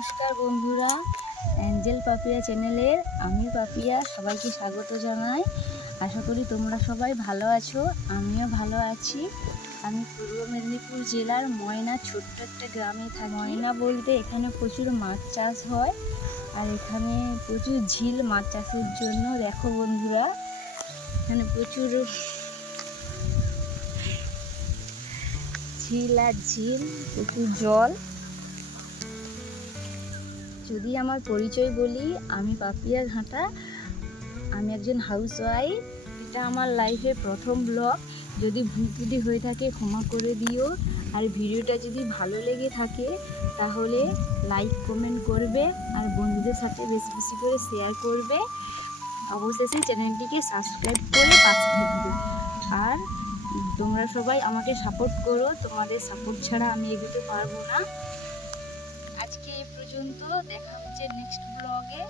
নমস্কার বন্ধুরা, অ্যাঞ্জেল পাপিয়া চ্যানেলের আমি পাপিয়া সবাইকে স্বাগত জানাই। আশা করি তোমরা সবাই ভালো আছো, আমিও ভালো আছি। আমি পূর্ব মেদিনীপুর জেলার ময়না ছোট্ট একটা গ্রামে থাকি। ময়না বলতে এখানে প্রচুর মাছ চাষ হয়, আর এখানে প্রচুর ঝিল মাছ চাষের জন্য। দেখো বন্ধুরা, এখানে প্রচুর ঝিল আর ঝিল, প্রচুর জল। যদি আমার পরিচয় বলি, আমি পাপিয়া ঘাটা, আমি একজন হাউসওয়াইফ। এটা আমার লাইফে প্রথম ব্লগ। যদি ভুল ত্রুটি হয়ে থাকে ক্ষমা করে দিও। আর ভিডিওটা যদি ভালো লেগে থাকে তাহলে লাইক কমেন্ট করবে, আর বন্ধুদের সাথে বেশি বেশি করে শেয়ার করবে। অবশেষে চ্যানেলটিকে সাবস্ক্রাইব করে পাশে থাকবে। আর তোমরা সবাই আমাকে সাপোর্ট করো, তোমাদের সাপোর্ট ছাড়া আমি এগোতে পারবো না। আজকে এই পর্যন্ত, দেখা হচ্ছে নেক্সট ব্লগে।